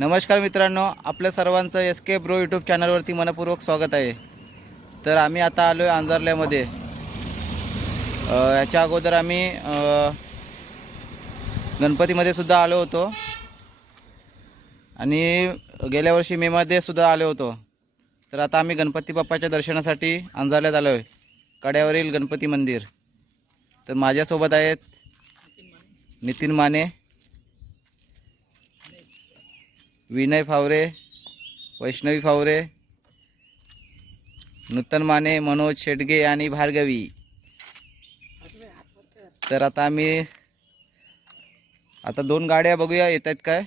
नमस्कार मित्रांनो आपल्या सर्वांचं एस के ब्रो यूट्यूब चॅनलवरती मनपूर्वक स्वागत आहे. तर आम्ही आता आलो आहे अंजारल्यामध्ये याच्या अगोदर आम्ही गणपतीमध्ये सुद्धा आलो होतो. आणि गेल्या वर्षी मेमध्ये सुद्धा आलो होतो. तर आता आम्ही गणपती बाप्पाच्या दर्शनासाठी अंजारल्यात आलो आहे कड्यावरील गणपती मंदिर. तर माझ्यासोबत आहेत नितीन माने. विनय फावरे वैष्णवी फावरे नूतन माने मनोज शेटगे आणि भार्गवी. तर आता आम्ही आता दोन गाड्या बघूया येत आहेत काय?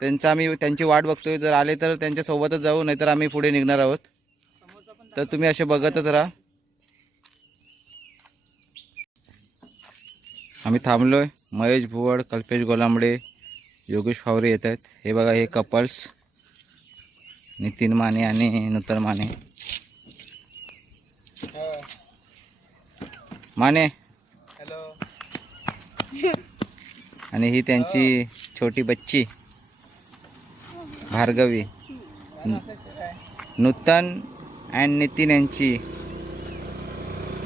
त्यांचा आम्ही त्यांची वाट बघतोय. जर आले तर त्यांच्यासोबतच जाऊ नाहीतर आम्ही पुढे निघणार आहोत. तर तुम्ही असे बघतच राहा. आम्ही थांबलोय. महेश भुवड कल्पेश गोलांबडे योगेश फावरे येत आहेत. हे बघा हे कपल्स. नितीन माने आणि नूतन माने. माने. हॅलो. आणि ही त्यांची छोटी बच्ची. भार्गवी. नूतन अँड नितीन यांची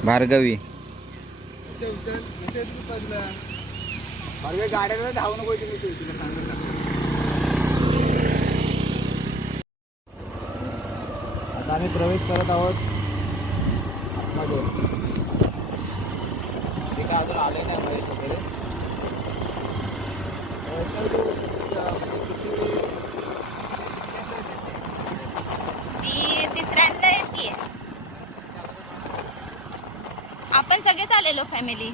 भार्गवी. अरे गाड्याला धावू नको इथे मी तुला सांगत आता आम्ही प्रवेश करत आहोत मध्ये ते काय अजून आले नाही महेश वगैरे. ती तिसऱ्यांदा येते आपण सगळेच आलेलो फॅमिली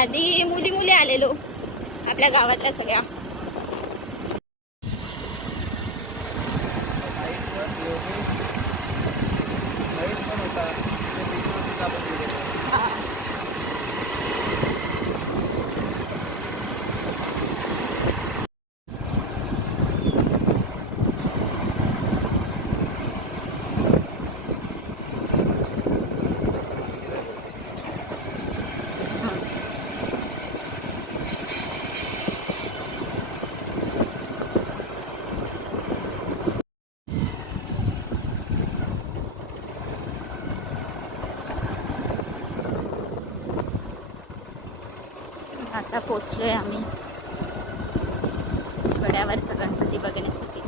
आधी मुली मुली आलेलो. आपल्या गावातल्या सगळ्या. आता पोचलोय आम्ही गड्यावरचा गणपती बघण्यासाठी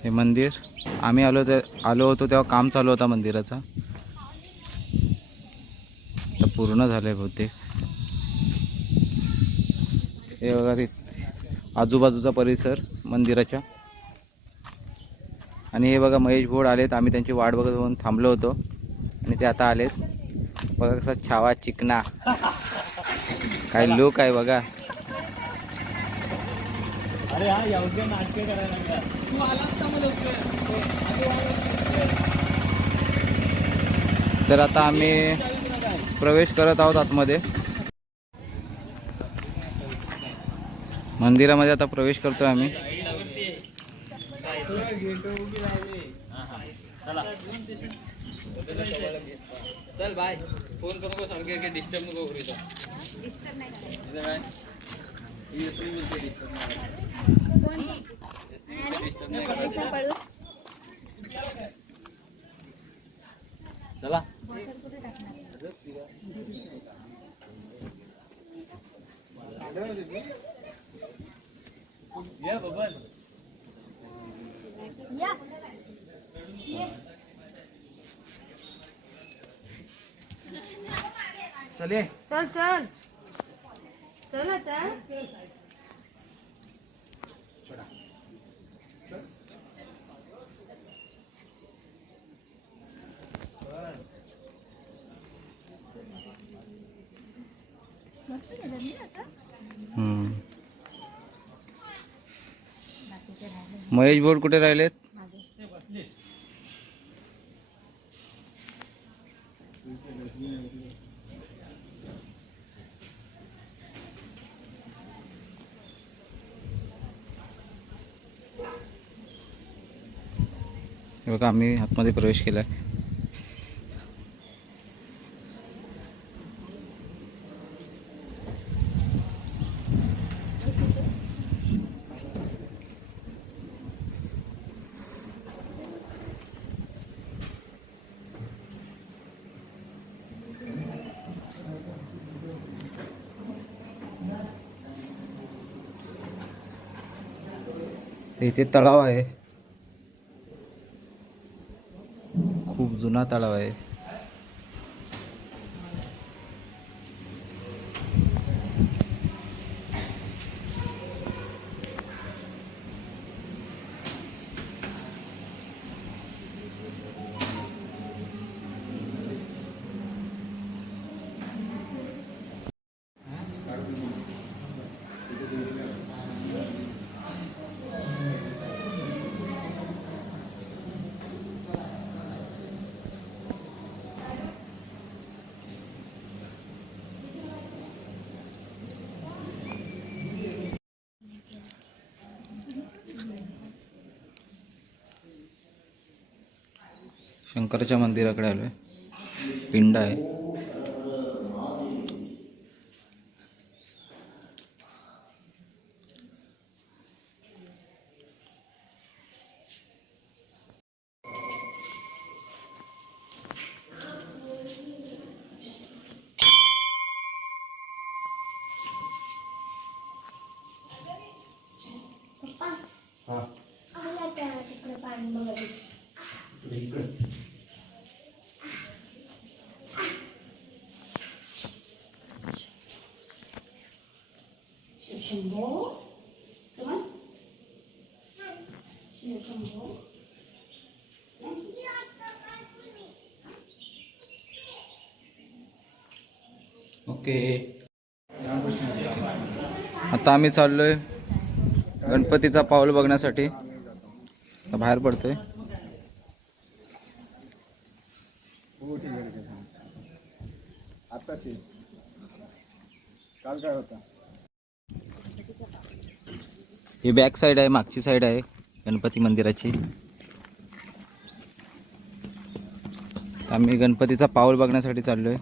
हे मंदिर. आम्ही आलो ते आलो होतो तेव्हा काम चालू होता मंदिराचा. तर पूर्ण झालंय बहुतेक. हे बघा ते आजूबाजूचा परिसर मंदिराच्या. आणि हे बघा महेश भोड आलेत. आम्ही त्यांची वाट बघत होऊन थांबलो होतो. आणि ते आता आलेत. बघा कसा छावा चिकना. काय लोक आहे बघा. अरे हा योग्य नाटके करायला का मला तर आता आम्ही प्रवेश करत आहोत आतमध्ये. मंदिरामध्ये आता प्रवेश करतोय आम्ही. चल बाय. फोन करू नको सारखे डिस्टर्ब नको करू? ही disturb नाही. चला. या चले चल चल. चल आता. महेश भोर कुठे राहिलेत? बघा आम्ही आतमध्ये प्रवेश केलाय. इथे तलाव आहे. खूप जुना तलाव आहे. शंकराच्या मंदिराकडे आलो आहे पिंड आहे. ओके आता आम्ही चाललोय गणपतीचा पाऊल बघण्यासाठी. आता बाहेर पडतोय. आताची काल काय होता? ही बॅक साईड आहे मागची साईड आहे गणपती मंदिराची. आम्ही गणपतीचा पाऊल बघण्यासाठी चाललो आहे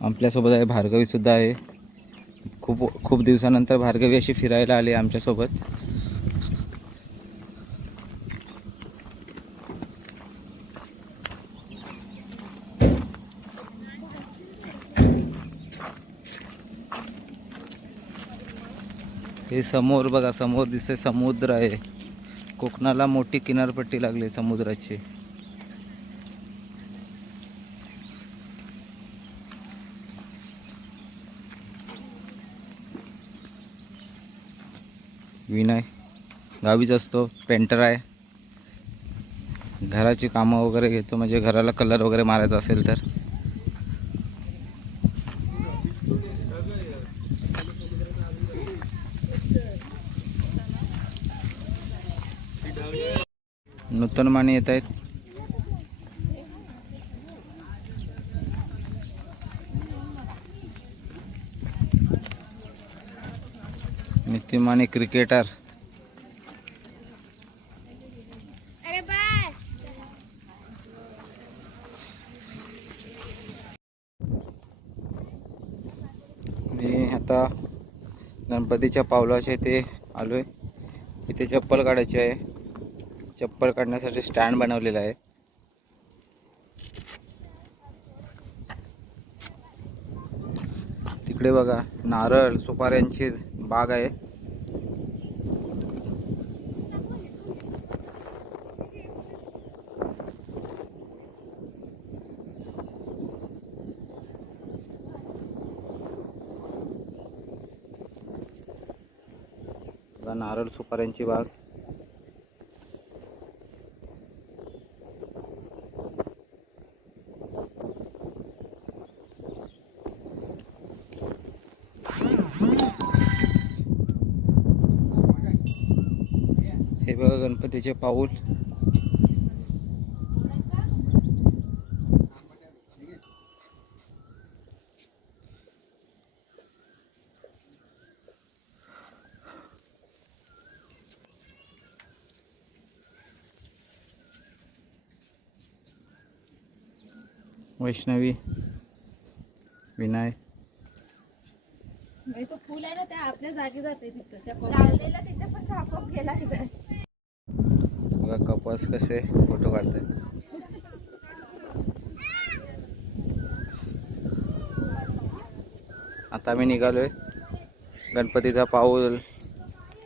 आपल्यासोबत आहे भार्गवीसुद्धा आहे. खूप खूप दिवसानंतर भार्गवी अशी फिरायला आली आमच्यासोबत. हे समोर बघा समोर दिसते समुद्र आहे. कोकणाला मोठी किनारपट्टी लागली समुद्राची. विनय गावीच असतो पेंटर आहे. घराची कामं वगैरे घेतो म्हणजे घराला कलर वगैरे मारायचा असेल तर. नूतन माने येत आहेत. नितीन माने क्रिकेटर. मी आता गणपतीच्या पावलाच्या इथे आलो आहे इथे चप्पल काढायची आहे. चप्पल काढण्यासाठी स्टँड बनवलेला आहे. तिकडे बघा नारळ सुपाऱ्यांची बाग आहे. नारळ सुपाऱ्यांची बाग. गणपतीचे पाऊल. वैष्णवी विनाय. तो फुल आहे ना त्या आपल्या जागी जाते तिथं. त्या तिथे पण गेला तिकडे. बघा कसे फोटो काढतात आता आम्ही निघालोय गणपतीचा पाऊल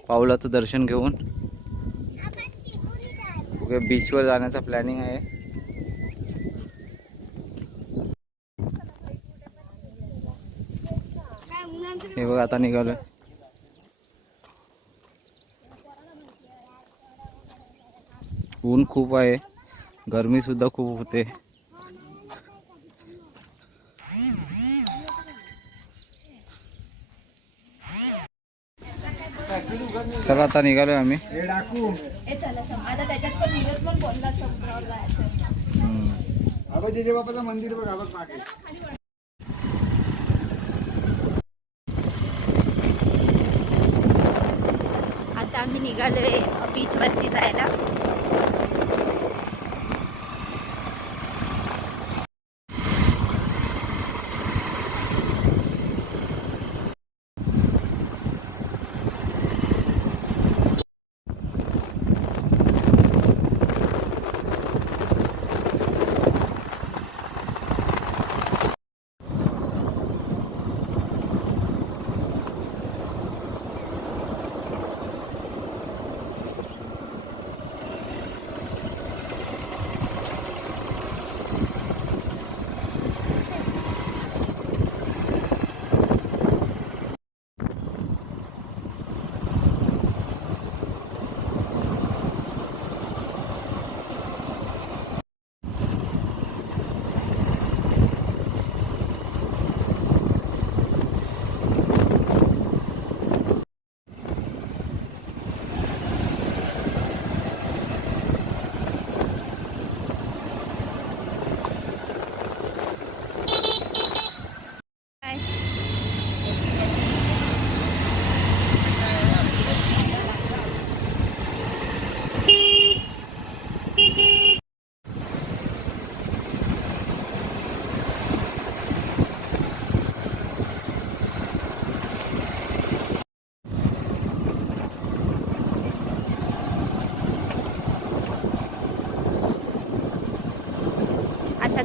पाऊलाचं दर्शन घेऊन. ओके बीचवर जाण्याचा प्लॅनिंग आहे. हे बघ आता निघालोय. ऊन खूप आहे. गरमी सुद्धा खूप होते. चला आता निघालोय आम्ही. डाकू. चला सम आता मंदिर बघ आम्ही निघालोय बीच वरती जायला.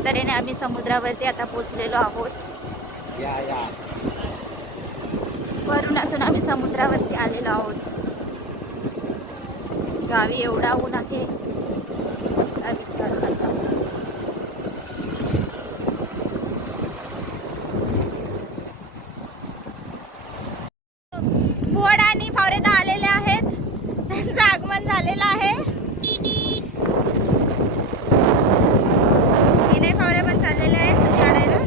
तऱ्हेने आम्ही समुद्रावरती आता पोचलेलो आहोत. वरुणातून आम्ही समुद्रावरती आलेलो आहोत. गावी एवढा ऊन आहे. विचारू नका बोड आणि फावरेदा आलेले आहेत त्यांचं आगमन झालेलं आहे विनय फावरे पण चाललेले आहेत काढायला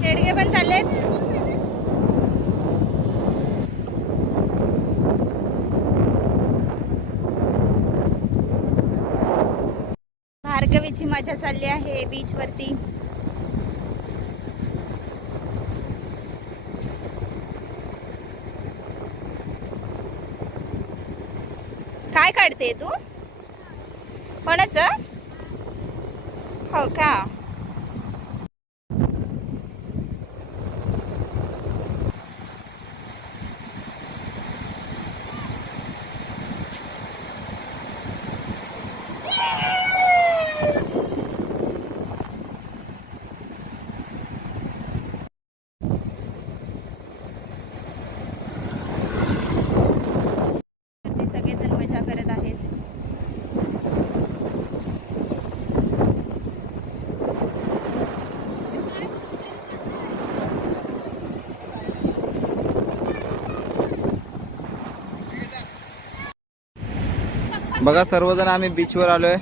शेडगे पण चाललेत भार्गवीची मजा चालली आहे बीच वरती. काय काढते तू? कोणाच? हो का ते सगळेजण मजा करत आहेत बघा सर्वजण आम्ही बीचवर आलोय.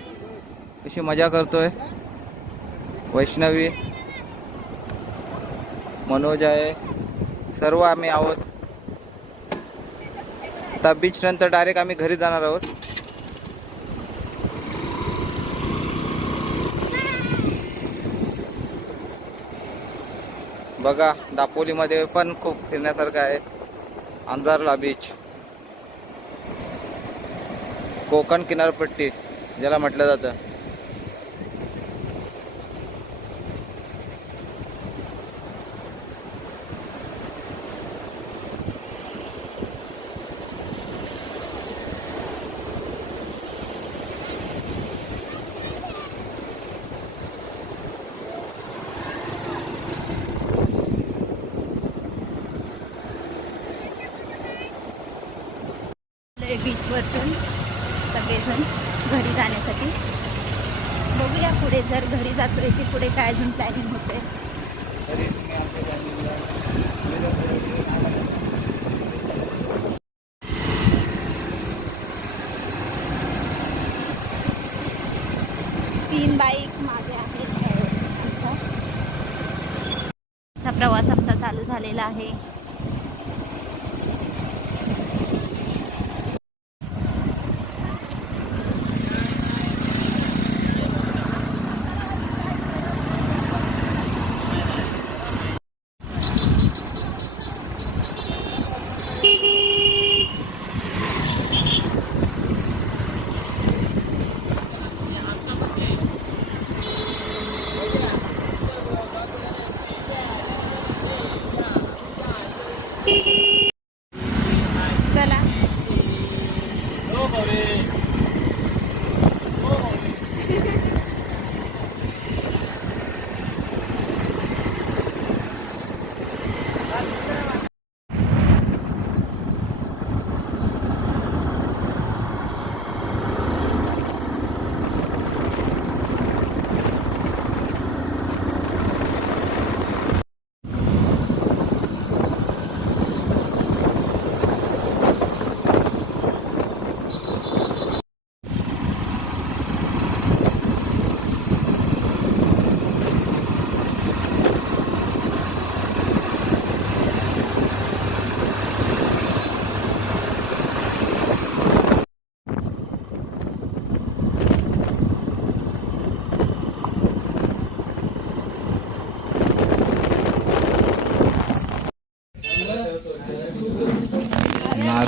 कशी मजा करतोय. वैष्णवी मनोज आहे. सर्व आम्ही आहोत. आता बीच नंतर डायरेक्ट आम्ही घरी जाणार आहोत. बघा दापोलीमध्ये पण खूप फिरण्यासारखं आहे. अंजारला बीच कोकण किनारपट्टी ज्याला म्हटलं जातं. बीचवरतून सगळेजण घरी जाण्यासाठी. बघूया पुढे जर घरी जातोय की पुढे काय अजून प्लॅनिंग होते तीन बाईक मागे आहेत. प्रवास आमचा चालू झालेला आहे चला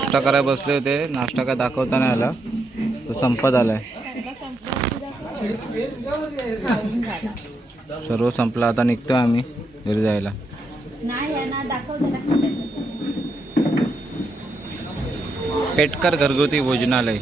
नाश्ता करायला बसले होते. नाश्ता काय दाखवता नाही आला. तो संपत आलाय. सर्व संपला. आता निघतोय आम्ही घरी जायला. पेटकर घरगुती भोजनालय.